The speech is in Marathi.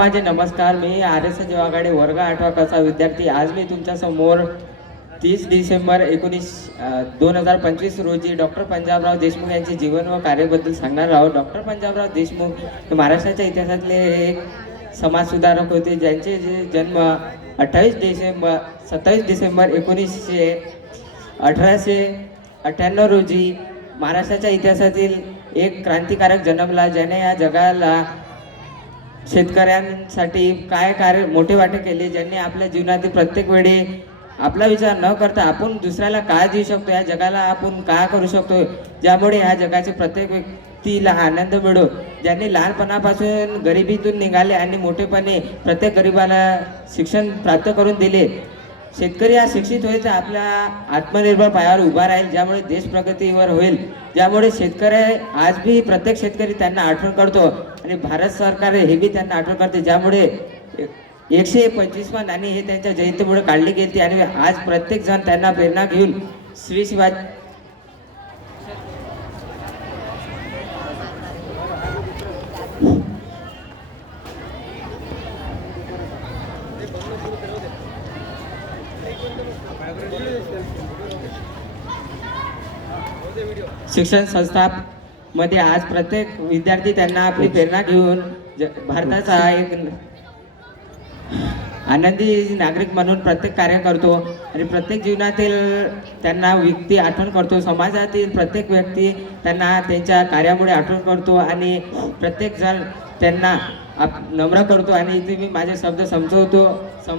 माझे नमस्कार मी आर एस एस आघाडी वर्ग आठवा कसा विद्यार्थी. आज मी तुमच्यासमोर तीस डिसेंबर एकोणीस दोन हजार पंचवीस रोजी डॉक्टर पंजाबराव देशमुख यांचे जीवन व कार्याबद्दल सांगणार आहोत. डॉक्टर पंजाबराव देशमुख हे महाराष्ट्राच्या इतिहासातले एक समाजसुधारक होते. ज्यांचे जे जन्म अठ्ठावीस डिसेंबर सत्तावीस डिसेंबर एकोणीसशे अठराशे अठ्ठ्याण्णव रोजी महाराष्ट्राच्या इतिहासातील एक क्रांतिकारक जन्मला ज्याने या जगाला शेतकऱ्यांसाठी काय कार्य मोठे वाटे केले ज्यांनी आपल्या जीवनातील प्रत्येक वेळी आपला विचार न करता आपण दुसऱ्याला काय देऊ शकतो या जगाला आपण काय करू शकतो ज्यामुळे ह्या जगाचे प्रत्येक व्यक्तीला आनंद मिळो. ज्यांनी लहानपणापासून गरिबीतून निघाले आणि मोठेपणे प्रत्येक गरिबाला शिक्षण प्राप्त करून दिले शेतकरी हा शिक्षित होईल तर आपल्या आत्मनिर्भर पायावर उभा राहील ज्यामुळे देश प्रगतीवर होईल. ज्यामुळे शेतकरी आज बी प्रत्येक शेतकरी त्यांना आठवण करतो आणि भारत सरकार हे बी त्यांना आठवण करते ज्यामुळे एकशे पंचवीसवा नाणी हे त्यांच्या जयंतीमुळे काढली गेली आणि आज प्रत्येक जण त्यांना प्रेरणा घेऊन श्री शिवाजी शिक्षण संस्थामध्ये आज प्रत्येक विद्यार्थी त्यांना आपली प्रेरणा घेऊन ज- भारताचा एक आनंदी नागरिक म्हणून प्रत्येक कार्य करतो आणि प्रत्येक जीवनातील त्यांना व्यक्ती आठवण करतो. समाजातील प्रत्येक व्यक्ती त्यांना त्यांच्या कार्यामुळे आठवण करतो आणि प्रत्येक जण त्यांना नम्र करतो. आणि इथे मी माझे शब्द समजवतो. सम